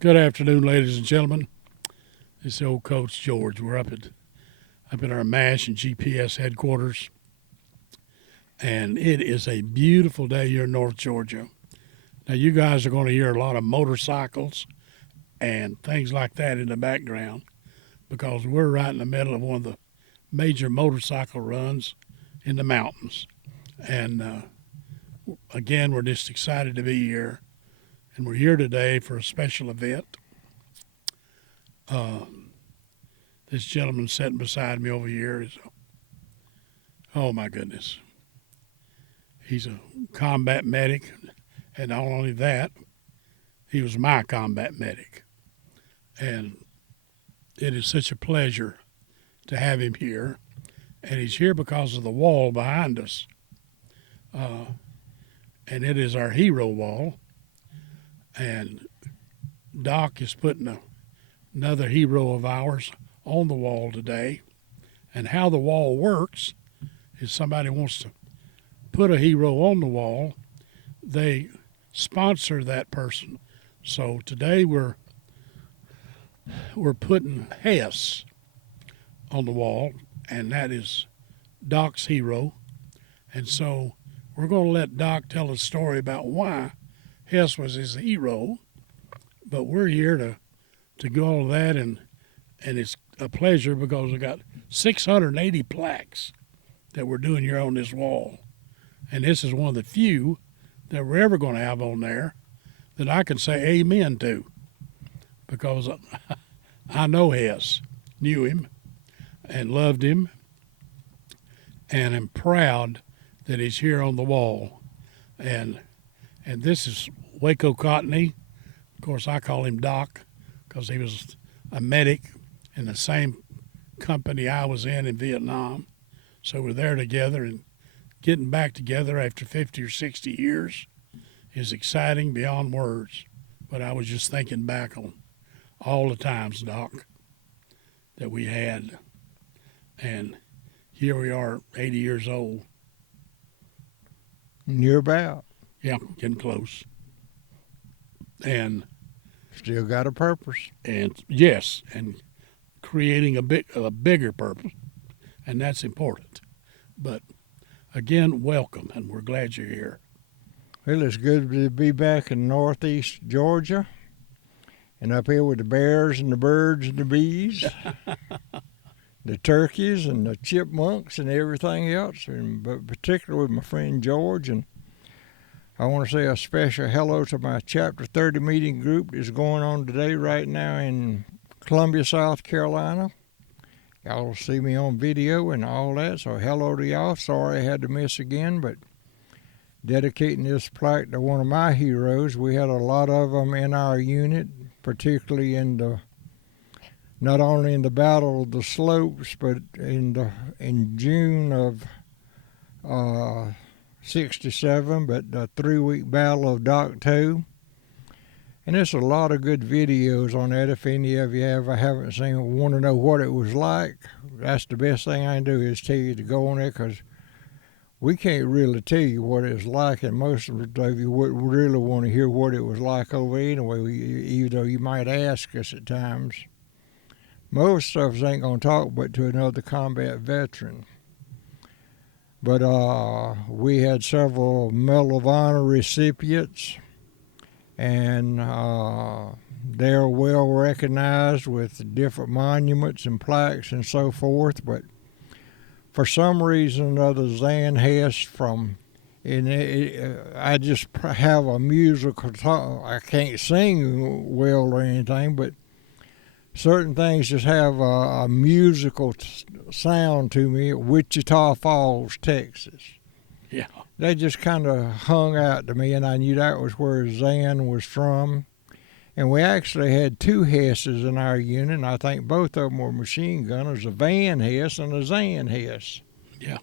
Good afternoon, ladies and gentlemen. This is old Coach George. We're up in our M.A.S.H and GPS headquarters, and it is a beautiful day here in North Georgia. Now, you guys are going to hear a lot of motorcycles and things like that in the background because we're right in the middle of one of the major motorcycle runs in the mountains. And again, we're just excited to be here. And we're here today for a special event. This gentleman sitting beside me over here is, oh my goodness, he's a combat medic. And not only that, he was my combat medic. And it is such a pleasure to have him here. And he's here because of the wall behind us. And it is our hero wall. And Doc is putting another hero of ours on the wall today. And how the wall works is somebody wants to put a hero on the wall, they sponsor that person. So today we're putting Hess on the wall, and that is Doc's hero. And so we're going to let Doc tell a story about why Hess was his hero, but we're here to go all that, and it's a pleasure because we got 680 plaques that we're doing here on this wall. And this is one of the few that we're ever going to have on there that I can say amen to because I know Hess, knew him, and loved him, and am proud that he's here on the wall. And this is Waco Cottony. Of course, I call him Doc because he was a medic in the same company I was in Vietnam. So we're there together, and getting back together after 50 or 60 years is exciting beyond words. But I was just thinking back on all the times, Doc, that we had. And here we are, 80 years old. You're about. Yeah, getting close. And still got a purpose. And yes, and creating a bigger purpose, and that's important. But again, welcome, and we're glad you're here. Well, it's good to be back in northeast Georgia and up here with the bears and the birds and the bees, the turkeys and the chipmunks and everything else, and but particularly with my friend George. And I want to say a special hello to my Chapter 30 meeting group that's going on today right now in Columbia, South Carolina. Y'all will see me on video and all that, so hello to y'all. Sorry I had to miss again, but dedicating this plaque to one of my heroes. We had a lot of them in our unit, particularly not only in the Battle of the Slopes, but in June of 67, but the 3-week Battle of Dak To. And there's a lot of good videos on that. If any of you haven't seen it, want to know what it was like, that's the best thing I can do is tell you to go on there, because we can't really tell you what it was like, and most of you wouldn't really want to hear what it was like over anyway, even though you might ask us at times. Most of us ain't going to talk but to another combat veteran. But we had several Medal of Honor recipients, and they're well recognized with different monuments and plaques and so forth. But for some reason or other, Zan Hess I just have a musical talk. I can't sing well or anything, but certain things just have a musical sound to me at Wichita Falls, Texas. Yeah. They just kind of hung out to me, and I knew that was where Zan was from. And we actually had two Hesses in our unit, and I think both of them were machine gunners, a Van Hess and a Zan Hess. Yeah.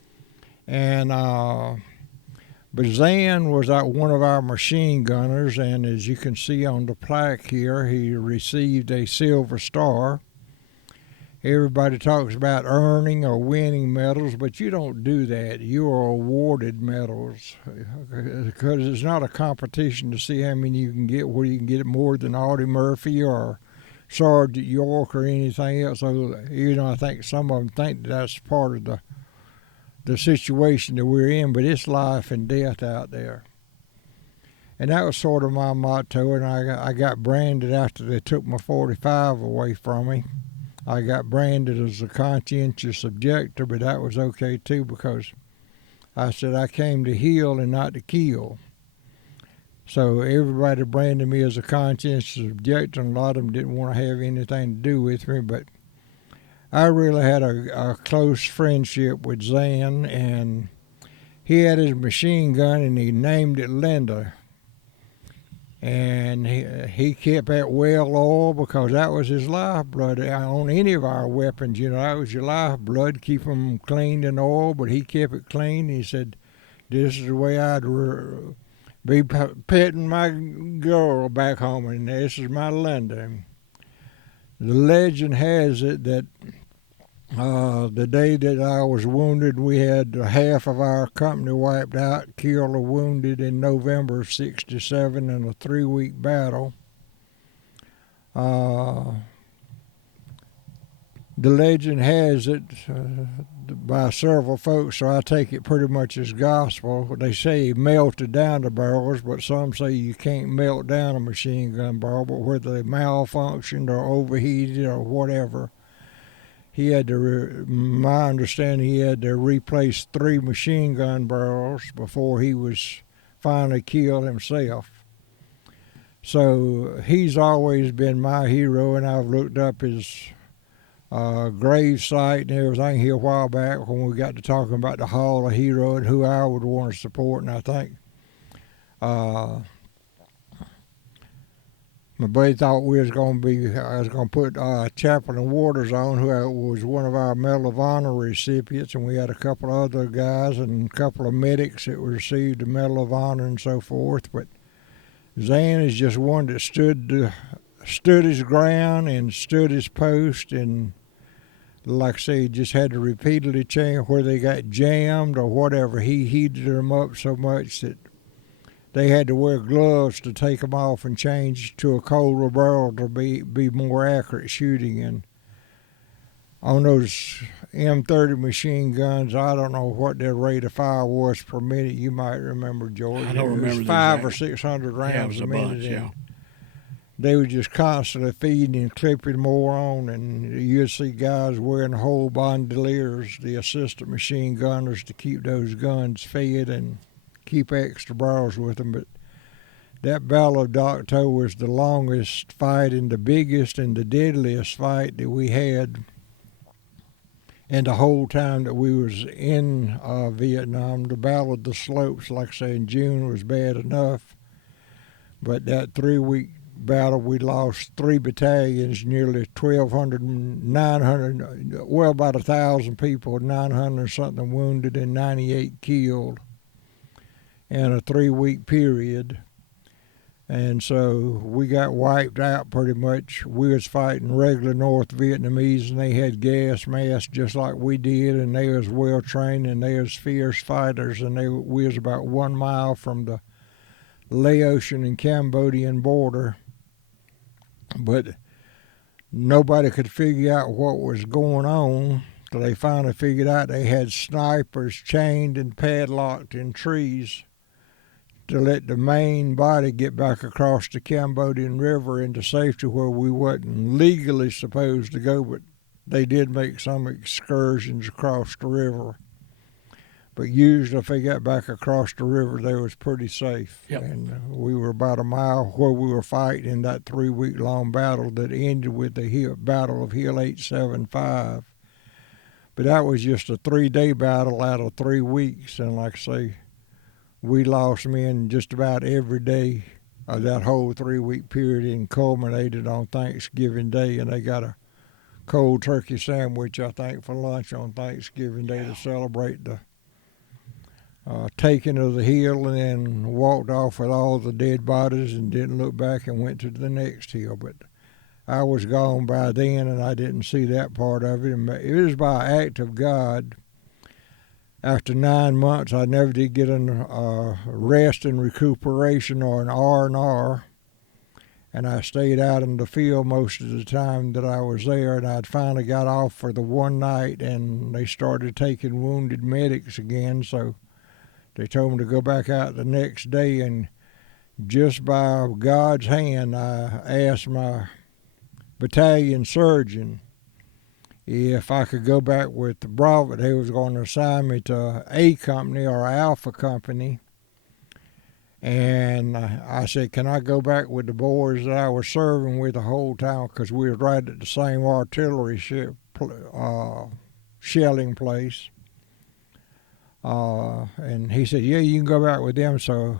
And but Zan was one of our machine gunners, and as you can see on the plaque here, he received a Silver Star. everybody talks about earning or winning medals, but you don't do that. You are awarded medals because it's not a competition to see how many you can get, where you can get more than Audie Murphy or Sergeant York or anything else. So, I think some of them think that's part of the situation that we're in, but it's life and death out there. And that was sort of my motto, and I got branded after they took my 45 away from me. I got branded as a conscientious objector, but that was okay too because I said I came to heal and not to kill. So everybody branded me as a conscientious objector, and a lot of them didn't want to have anything to do with me, but I really had a close friendship with Zan, and he had his machine gun and he named it Linda. And he kept that well oil because that was his lifeblood. On any of our weapons, that was your lifeblood, keep them cleaned and oiled, but he kept it clean. He said, this is the way I'd be petting my girl back home, and this is my Linda. The legend has it that the day that I was wounded, we had half of our company wiped out, killed or wounded in November of '67 in a 3-week battle. The legend has it by several folks, so I take it pretty much as gospel. They say he melted down the barrels, but some say you can't melt down a machine gun barrel, but whether they malfunctioned or overheated or whatever, he had to, my understanding, he had to replace 3 machine gun barrels before he was finally killed himself. So he's always been my hero, and I've looked up his grave site and everything here a while back when we got to talking about the Hall of Hero and who I would want to support, and I think my buddy thought I was going to put Chaplain Waters on, who was one of our Medal of Honor recipients, and we had a couple of other guys and a couple of medics that received the Medal of Honor and so forth. But Zan is just one that stood his ground and stood his post, and like I say, just had to repeatedly change where they got jammed or whatever. He heated them up so much that they had to wear gloves to take them off and change to a colder barrel to be more accurate shooting. And on those M30 machine guns, I don't know what their rate of fire was per minute. You might remember, George. I don't remember. It was 500 or 600 rounds a minute. Bunch, yeah. They were just constantly feeding and clipping more on, and you'd see guys wearing whole bandoliers, the assistant machine gunners, to keep those guns fed and keep extra barrels with them. But that Battle of Docto was the longest fight and the biggest and the deadliest fight that we had in the whole time that we was in Vietnam. The Battle of the Slopes, like I say, in June was bad enough, but that 3-week battle, we lost 3 battalions, nearly 1,200, 900, well, about 1,000 people, 900 something wounded and 98 killed in a 3-week period. And so we got wiped out pretty much. We was fighting regular North Vietnamese, and they had gas masks just like we did, and they was well trained, and they was fierce fighters, and we was about 1 mile from the Laotian and Cambodian border. But nobody could figure out what was going on till they finally figured out they had snipers chained and padlocked in trees to let the main body get back across the Cambodian River into safety where we wasn't legally supposed to go, but they did make some excursions across the river. But usually if they got back across the river, they was pretty safe. Yep. And we were about a mile where we were fighting in that 3-week-long battle that ended with the Battle of Hill 875. But that was just a 3-day battle out of 3 weeks, and like I say, we lost men just about every day of that whole 3-week period, and culminated on Thanksgiving Day, and they got a cold turkey sandwich, I think, for lunch on Thanksgiving Day to celebrate the taking of the hill, and then walked off with all the dead bodies and didn't look back and went to the next hill. But I was gone by then, and I didn't see that part of it. And it was by act of God. After 9 months, I never did get a rest and recuperation or an R&R, and I stayed out in the field most of the time that I was there. And I'd finally got off for the one night, and they started taking wounded medics again. So they told me to go back out the next day, and just by God's hand, I asked my battalion surgeon if I could go back with the Bravo. They was going to assign me to A company or Alpha company. And I said, can I go back with the boys that I was serving with the whole time? Because we was right at the same artillery shelling place. And he said, yeah, you can go back with them. So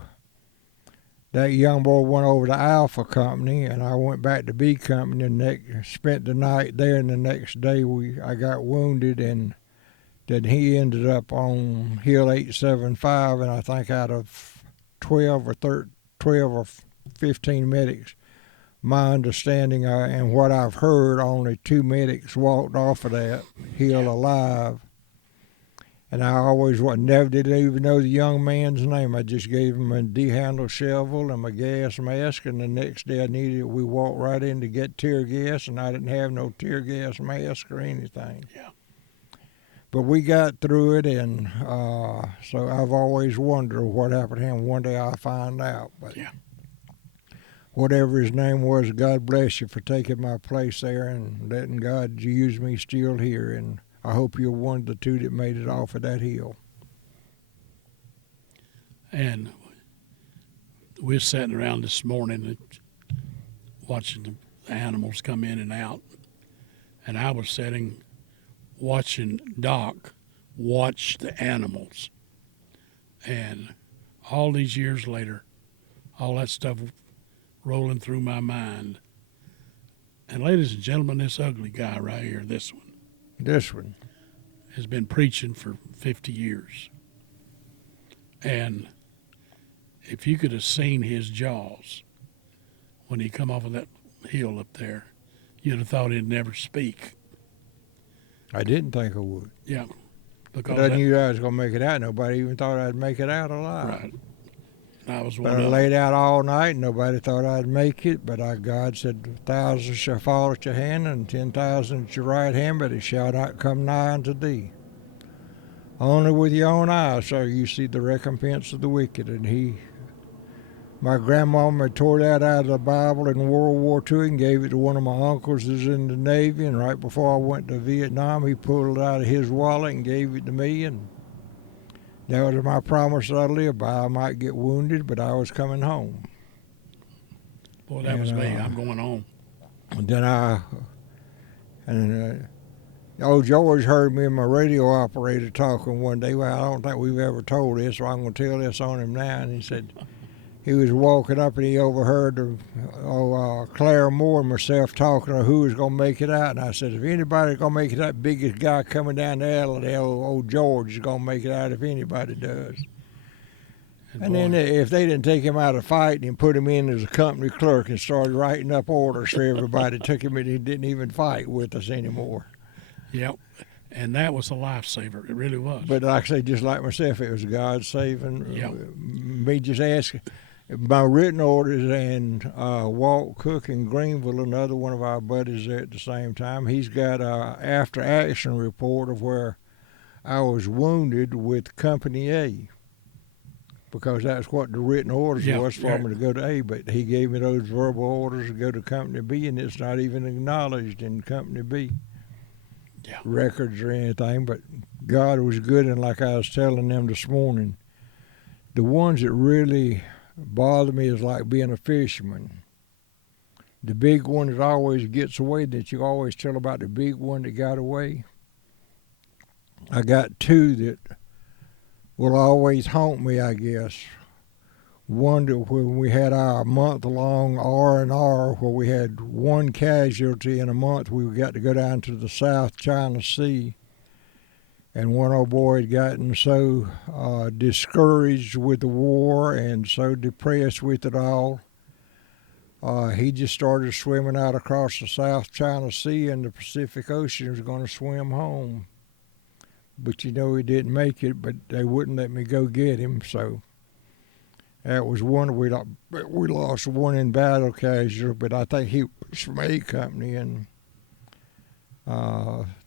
that young boy went over to Alpha Company, and I went back to B Company and spent the night there. And the next day I got wounded, and then he ended up on Hill 875. And I think out of 12 or 15 medics, my understanding and what I've heard, only 2 medics walked off of that hill alive. And I always never did even know the young man's name. I just gave him a D-handle shovel and my gas mask, and the next day I needed it. We walked right in to get tear gas, and I didn't have no tear gas mask or anything. Yeah. But we got through it, and so I've always wondered what happened to him. One day I'll find out. But Yeah. whatever his name was, God bless you for taking my place there and letting God use me still here. And I hope you're one of the 2 that made it off of that hill. And we're sitting around this morning watching the animals come in and out. And I was sitting watching Doc watch the animals. And all these years later, all that stuff rolling through my mind. And ladies and gentlemen, this ugly guy right here, this one, has been preaching for 50 years. And if you could have seen his jaws when he come off of that hill up there, you'd have thought he'd never speak. I didn't think I would. Yeah. But I knew I was going to make it out. Nobody even thought I'd make it out alive. Right. I was But one I of laid out all night. Nobody thought I'd make it. But God said, 1,000 shall fall at your hand and 10,000 at your right hand, but it shall not come nigh unto thee. Only with your own eyes shall you see the recompense of the wicked. And my grandmama tore that out of the Bible in World War II and gave it to one of my uncles who's in the Navy. And right before I went to Vietnam, he pulled it out of his wallet and gave it to me. And that was my promise that I lived by. I might get wounded, but I was coming home. Boy, that was me. I'm going home. And then old George heard me and my radio operator talking one day. Well, I don't think we've ever told this, so I'm going to tell this on him now. And he said he was walking up and he overheard Claire Moore and myself talking about who was going to make it out. And I said, if anybody's going to make it out, biggest guy coming down the alley, old George is going to make it out if anybody does. And then if they didn't take him out of fighting and put him in as a company clerk and started writing up orders for everybody, took him and he didn't even fight with us anymore. Yep. And that was a lifesaver. It really was. But like I say, just like myself, it was God saving. Yep. Me just asking. My written orders, and Walt Cook in Greenville, another one of our buddies there at the same time, he's got a after action report of where I was wounded with Company A, because that's what the written orders was for me to go to A. But he gave me those verbal orders to go to Company B, and it's not even acknowledged in Company B records or anything. But God was good, and like I was telling them this morning, the ones that really bother me is like being a fisherman. The big one that always gets away, that you always tell about, the big one that got away. I got 2 that will always haunt me, I guess. One that when we had our month-long R&R, where we had 1 casualty in a month, we got to go down to the South China Sea. And one old boy had gotten so discouraged with the war and so depressed with it all He just started swimming out across the South China Sea, and the Pacific Ocean was going to swim home. But he didn't make it, but they wouldn't let me go get him, so that was one. We lost one in battle casualty, but I think he was from A Company, and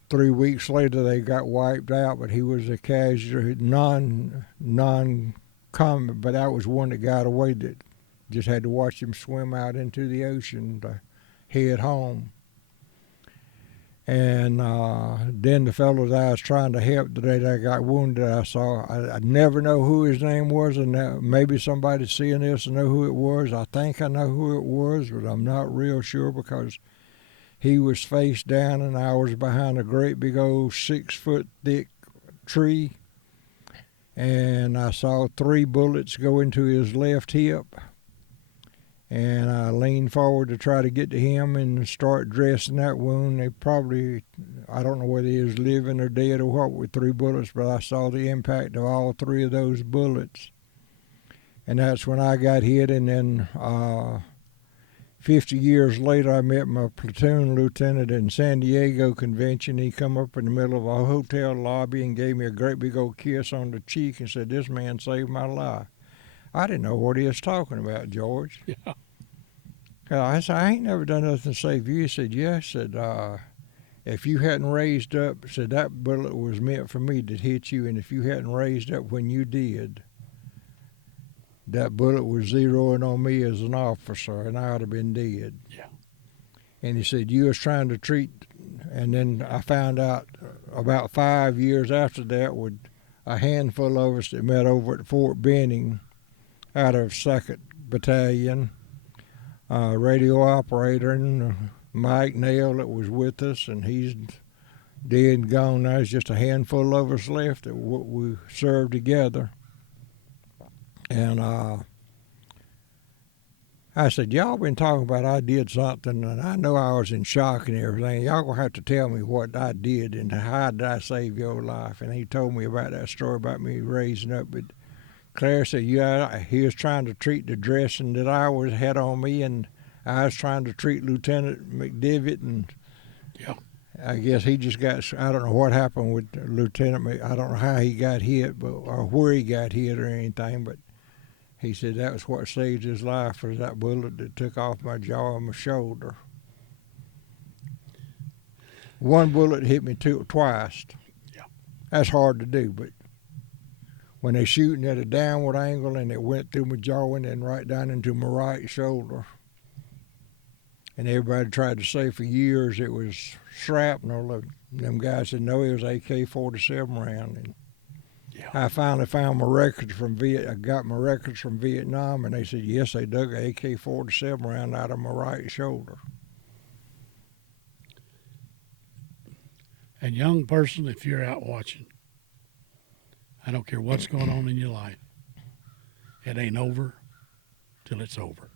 3 weeks later they got wiped out, but he was a casualty, non-combat, but that was one that got away, that just had to watch him swim out into the ocean to head home. And then the fellow that I was trying to help today that got wounded, I never know who his name was, and maybe somebody seeing this will know who it was. I think I know who it was, but I'm not real sure, because he was face down and I was behind a great big old 6-foot thick tree, and I saw 3 bullets go into his left hip. And I leaned forward to try to get to him and start dressing that wound. They probably, I don't know whether he was living or dead or what, with 3 bullets, but I saw the impact of all 3 of those bullets. And that's when I got hit. And then 50 years later, I met my platoon lieutenant in San Diego convention. He come up in the middle of a hotel lobby and gave me a great big old kiss on the cheek and said, "This man saved my life." I didn't know what he was talking about, George. Yeah. I said, "I ain't never done nothing to save you." He said, "Yeah." I said, "If you hadn't raised up," said, "that bullet was meant for me to hit you, and if you hadn't raised up when you did, that bullet was zeroing on me as an officer, and I would have been dead." Yeah. And he said, "You was trying to treat," and then I found out about 5 years after that, with a handful of us that met over at Fort Benning out of 2nd Battalion, radio operator, and Mike Nail that was with us, and he's dead and gone. There's just a handful of us left that we served together. And I said, "Y'all been talking about I did something, and I know I was in shock and everything. Y'all gonna have to tell me what I did and how did I save your life?" And he told me about that story about me raising up. But Claire said, "Yeah, he was trying to treat the dressing that I had on me, and I was trying to treat Lieutenant McDivitt, and Yeah. I guess he just got, I don't know what happened with Lieutenant I don't know how he got hit, or where he got hit or anything, but he said that was what saved his life, was that bullet that took off my jaw and my shoulder. One bullet hit me twice. Yeah. That's hard to do, but when they're shooting at a downward angle and it went through my jaw and then right down into my right shoulder. And everybody tried to say for years it was shrapnel. Them guys said, no, it was AK-47 round. And Yeah. I finally found my records from I got my records from Vietnam, and they said, yes, they dug an AK-47 round out of my right shoulder. And young person, if you're out watching, I don't care what's going on in your life, it ain't over till it's over.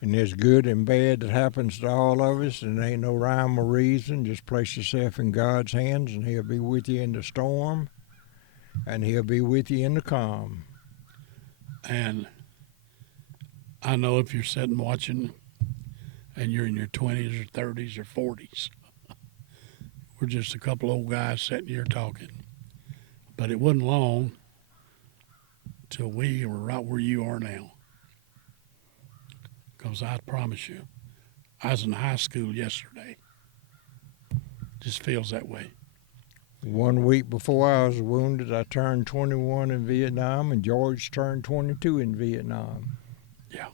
And there's good and bad that happens to all of us, and there ain't no rhyme or reason. Just place yourself in God's hands, and he'll be with you in the storm, and he'll be with you in the calm. And I know if you're sitting watching and you're in your 20s or 30s or 40s, we're just a couple old guys sitting here talking. But it wasn't long till we were right where you are now. Because I promise you, I was in high school yesterday. Just feels that way. 1 week before I was wounded, I turned 21 in Vietnam, and George turned 22 in Vietnam. Yeah.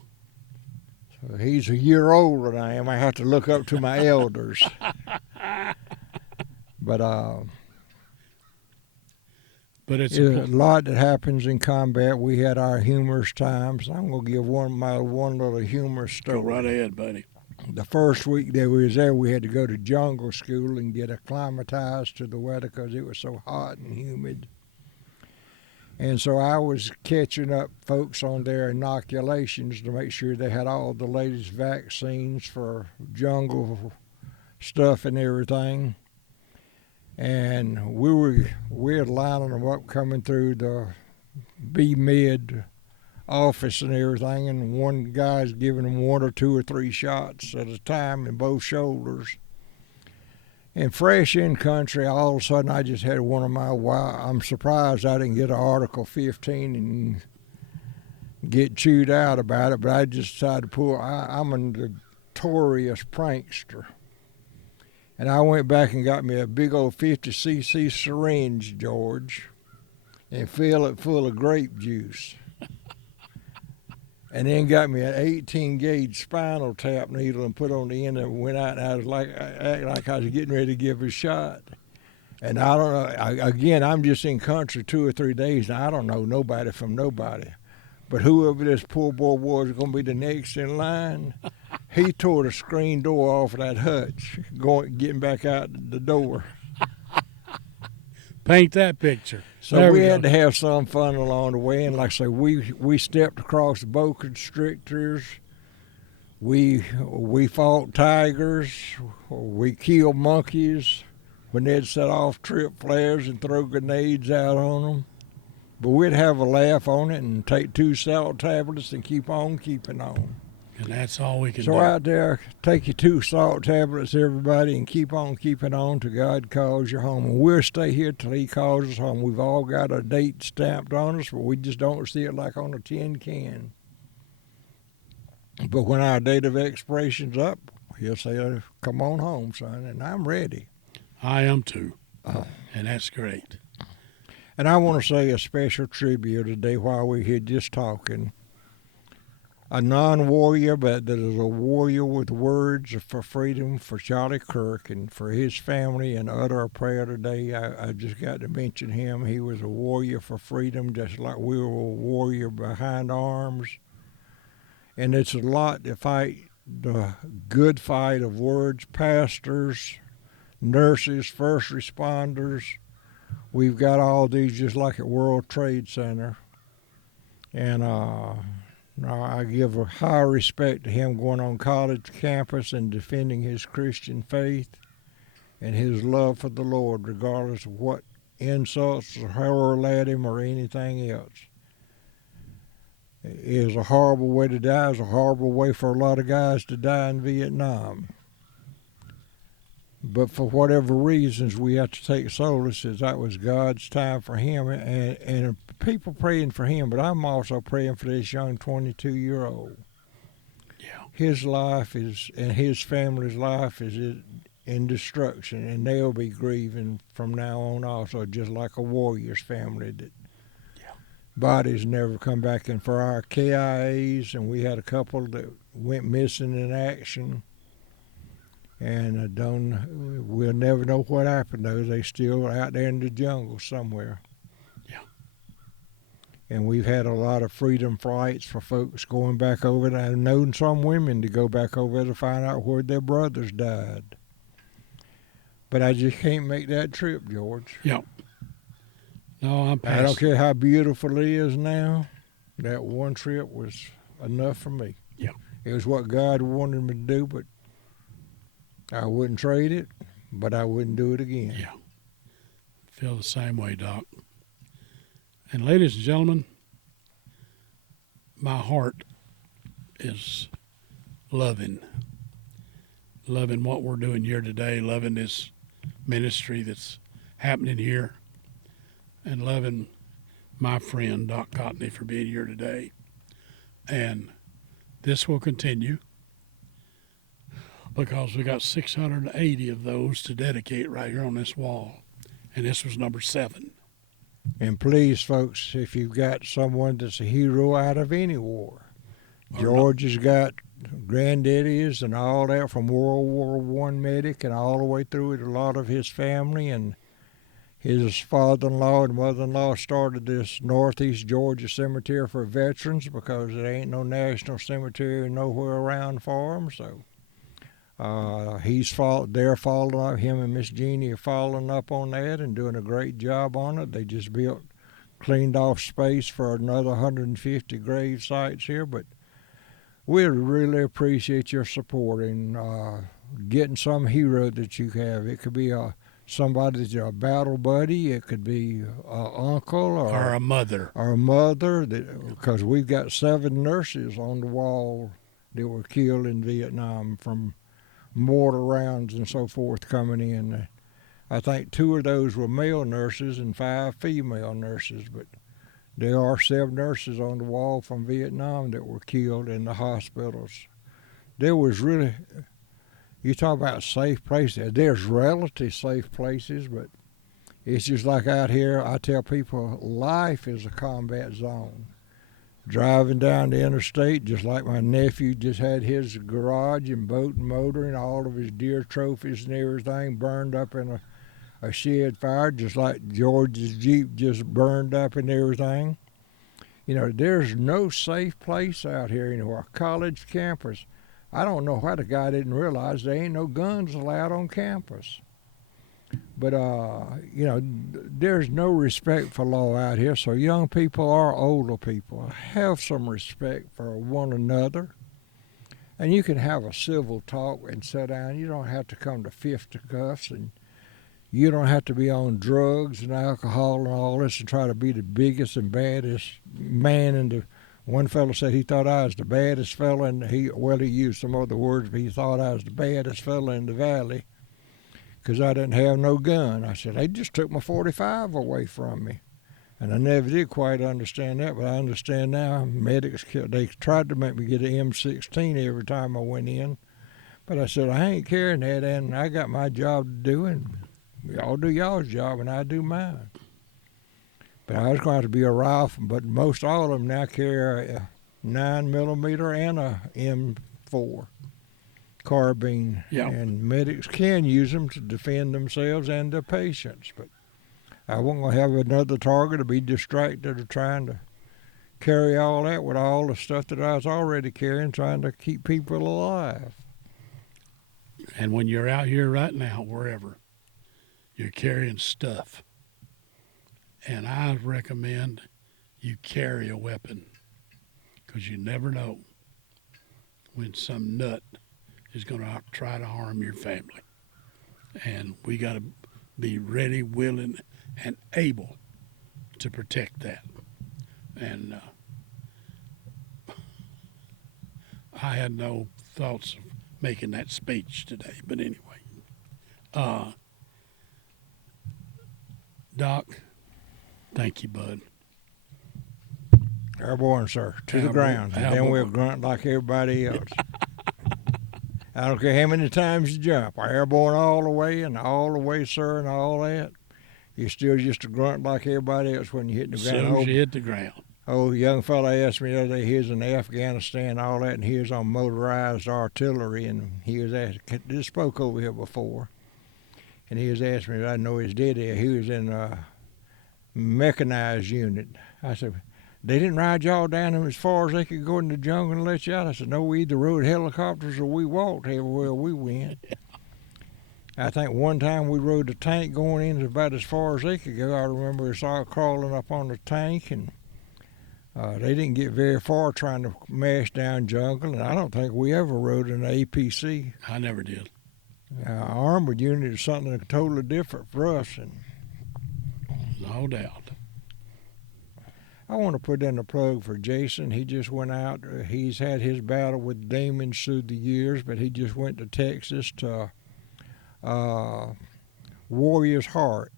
So he's a year older than I am. I have to look up to my elders. But it's a lot that happens in combat. We had our humorous times. I'm going to give my one little humorous story. Go right ahead, buddy. The first week that we was there, we had to go to jungle school and get acclimatized to the weather because it was so hot and humid. And so I was catching up folks on their inoculations to make sure they had all the latest vaccines for jungle stuff and everything. And we were lining them up coming through the B-Mid office and everything, and one guy's giving him 1 or 2 or 3 shots at a time in both shoulders. And fresh in country, all of a sudden I just had one of my, I'm surprised I didn't get an Article 15 and get chewed out about it, but I just decided to pull, I'm a notorious prankster. And I went back and got me a big old 50cc syringe, George, and fill it full of grape juice. And then got me an 18 gauge spinal tap needle and put on the end and went out, and I was acting like I was getting ready to give a shot. And I don't know, again, I'm just in country 2 or 3 days, and I don't know nobody from nobody. But whoever this poor boy was going to be the next in line, he tore the screen door off of that hutch, getting back out the door. Paint that picture. So there we we had go. to have some fun along the way, and like I say, we stepped across the boa constrictors. We fought tigers. We killed monkeys when they'd set off trip flares and throw grenades out on them. But we'd have a laugh on it and take 2 salt tablets and keep on keeping on. And that's all we can So do. out there, take your 2 salt tablets, everybody, and keep on keeping on till God calls you home. And we'll stay here till He calls us home. We've all got a date stamped on us, but we just don't see it like on a tin can. But when our date of expiration's up, He'll say, come on home, son, and I'm ready. I am too. And that's great. And I want to say a special tribute today while we're here just talking. A non-warrior, but that is a warrior with words for freedom, for Charlie Kirk and for his family, and utter a prayer today. I just got to mention him. He was a warrior for freedom, just like we were a warrior behind arms. And it's a lot to fight the good fight of words. Pastors, nurses, first responders. We've got all these just like at World Trade Center. And I give a high respect to him going on college campus and defending his Christian faith and his love for the Lord, regardless of what insults or hurl at him or anything else. It is a horrible way to die. It's a horrible way for a lot of guys to die in Vietnam. But for whatever reasons, we have to take solace as that was God's time for him, and people praying for him. But I'm also praying for this young 22-year-old. Yeah. His life is, and his family's life is in destruction, and they'll be grieving from now on also, just like a warrior's family that bodies never come back. And for our KIAs, and we had a couple that went missing in action. And we'll never know what happened, though. They still out there in the jungle somewhere. Yeah. And we've had a lot of freedom flights for folks going back over there. I've known some women to go back over there to find out where their brothers died. But I just can't make that trip, George. Yeah. No, I'm past. I don't care how beautiful it is now. That one trip was enough for me. Yeah. It was what God wanted me to do, but I wouldn't trade it, but I wouldn't do it again. Yeah. Feel the same way, Doc. And ladies and gentlemen, my heart is loving what we're doing here today, loving this ministry that's happening here, and loving my friend Doc Cotney for being here today. And this will continue, because we got 680 of those to dedicate right here on this wall. And this was number 7. And please, folks, if you've got someone that's a hero out of any war, George has got granddaddies and all that from World War I medic and all the way through it. A lot of his family and his father-in-law and mother-in-law started this Northeast Georgia Cemetery for veterans because there ain't no national cemetery nowhere around for them. So they're following up. Him and Miss Jeannie are following up on that and doing a great job on it. They just cleaned off space for another 150 grave sites here. But we really appreciate your support and getting some hero that you have. It could be a somebody's a battle buddy. It could be an uncle Or a mother. or a mother. Because we've got 7 nurses on the wall that were killed in Vietnam from mortar rounds and so forth coming in. I think 2 of those were male nurses and 5 female nurses, but there are 7 nurses on the wall from Vietnam that were killed in the hospitals. There was really, you talk about safe places. There's relative safe places, but it's just like out here. I tell people life is a combat zone. Driving down the interstate, just like my nephew just had his garage and boat and motor and all of his deer trophies and everything burned up in a shed fire, just like George's Jeep just burned up and everything. There's no safe place out here. A college campus. I don't know why the guy didn't realize there ain't no guns allowed on campus. But, there's no respect for law out here. So young people or older people, have some respect for one another. And you can have a civil talk and sit down. You don't have to come to fisticuffs, and you don't have to be on drugs and alcohol and all this and try to be the biggest and baddest man in the. One fellow said he thought I was the baddest fella, and he used some other words, but he thought I was the baddest fella in the valley because I didn't have no gun. I said, they just took my 45 away from me. And I never did quite understand that, but I understand now. Medics, they tried to make me get an M16 every time I went in. But I said, I ain't carrying that, and I got my job to do, and y'all do y'all's job, and I do mine. But I was going to be a rifle, but most all of them now carry a 9mm and a M4 carbine. Yeah. And medics can use them to defend themselves and their patients. But I wasn't going to have another target to be distracted or trying to carry all that with all the stuff that I was already carrying, trying to keep people alive. And when you're out here right now, wherever, you're carrying stuff. And I recommend you carry a weapon because you never know when some nut is going to try to harm your family. And we got to be ready, willing, and able to protect that. And I had no thoughts of making that speech today, but anyway. Doc, thank you, bud. Airborne, sir, to the ground. And then we'll grunt like everybody else. I don't care how many times you jump. Airborne all the way, sir, and all that. You're still just a grunt like everybody else when you hit the ground. As soon as you hit the ground. Oh, a young fella asked me the other day, he was in Afghanistan and all that, and he was on motorized artillery, and he was asked, just spoke over here before, and he was asking me if I know his daddy. He was in a mechanized unit. I said, they didn't ride y'all down as far as they could go in the jungle and let you out? I said, no, we either rode helicopters or we walked everywhere we went. I think one time we rode a tank going in about as far as they could go. I remember us all crawling up on the tank, and they didn't get very far trying to mash down jungle, and I don't think we ever rode an APC. I never did. Armored unit is something totally different for us. And no doubt. I want to put in a plug for Jason. He just went out. He's had his battle with demons through the years, but he just went to Texas to Warrior's Heart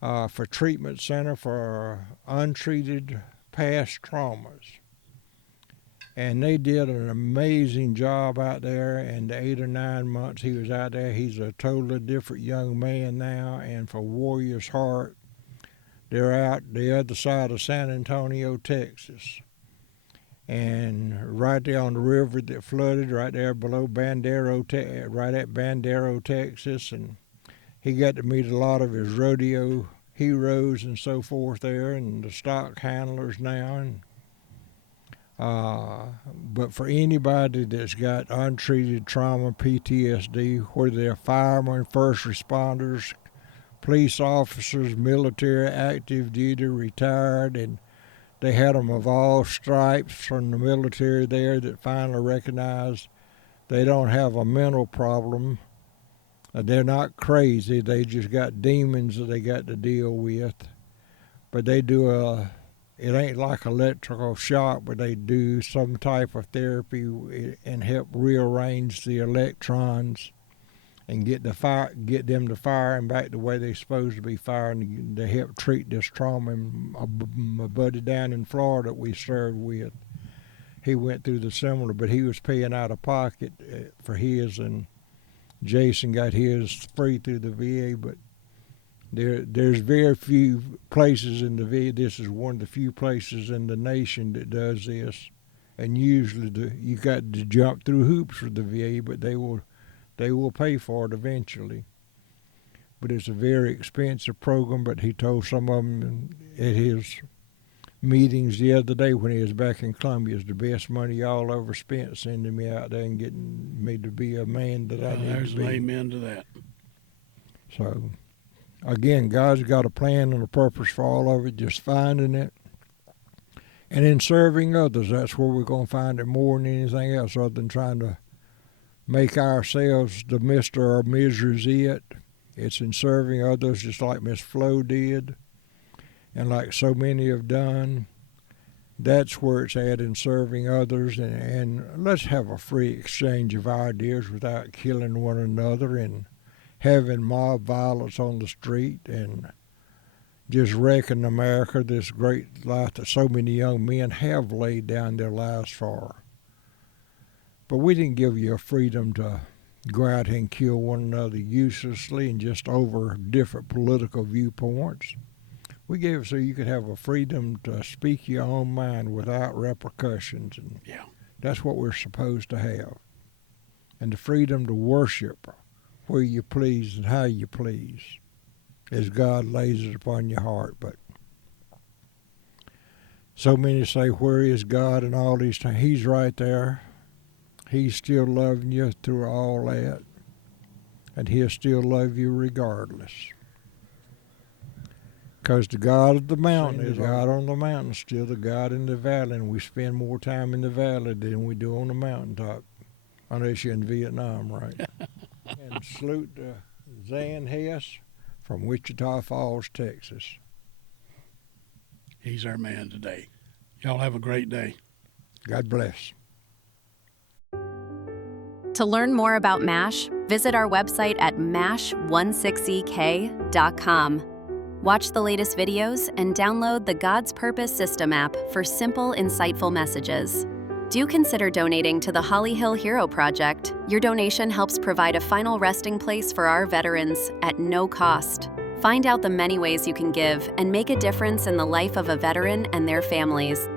for treatment center for untreated past traumas. And they did an amazing job out there in the 8 or 9 months he was out there. He's a totally different young man now. And for Warrior's Heart, they're out the other side of San Antonio, Texas. And right there on the river that flooded, right there below Bandero, right at Bandero, Texas. And he got to meet a lot of his rodeo heroes and so forth there, and the stock handlers now. And but for anybody that's got untreated trauma, PTSD, whether they're firemen, first responders, police officers, military, active duty, retired, and they had them of all stripes from the military there that finally recognized they don't have a mental problem. They're not crazy. They just got demons that they got to deal with. But they do it ain't like electrical shock, but they do some type of therapy and help rearrange the electrons and get them to firing back the way they're supposed to be firing to help treat this trauma. And my buddy down in Florida that we served with, he went through the similar, but he was paying out of pocket for his, and Jason got his free through the VA. But there's very few places in the VA. This is one of the few places in the nation that does this, and usually you got to jump through hoops for the VA, but they will pay for it eventually. But it's a very expensive program. But he told some of them at his meetings the other day when he was back in Columbia, it's the best money y'all ever spent sending me out there and getting me to be a man that I need to be. There's an amen to that. So, again, God's got a plan and a purpose for all of it, just finding it. And in serving others, that's where we're going to find it more than anything else, other than trying to make ourselves the Mr. or Mrs. It. It's in serving others, just like Miss Flo did, and like so many have done. That's where it's at, in serving others. And let's have a free exchange of ideas without killing one another and having mob violence on the street and just wrecking America, this great life that so many young men have laid down their lives for. But we didn't give you a freedom to go out and kill one another uselessly and just over different political viewpoints. We gave it so you could have a freedom to speak your own mind without repercussions. And Yeah. that's what we're supposed to have. And the freedom to worship where you please and how you please as God lays it upon your heart. But so many say, where is God and all these things? He's right there. He's still loving you through all that. And he'll still love you regardless. Because the God of the mountain is God on the mountain, still the God in the valley, and we spend more time in the valley than we do on the mountaintop, unless you're in Vietnam, right? And salute to Zan Hess from Wichita Falls, Texas. He's our man today. Y'all have a great day. God bless. To learn more about M.A.S.H, visit our website at mash16ek.com. Watch the latest videos and download the God's Purpose System app for simple, insightful messages. Do consider donating to the Holly Hill Hero Project. Your donation helps provide a final resting place for our veterans at no cost. Find out the many ways you can give and make a difference in the life of a veteran and their families.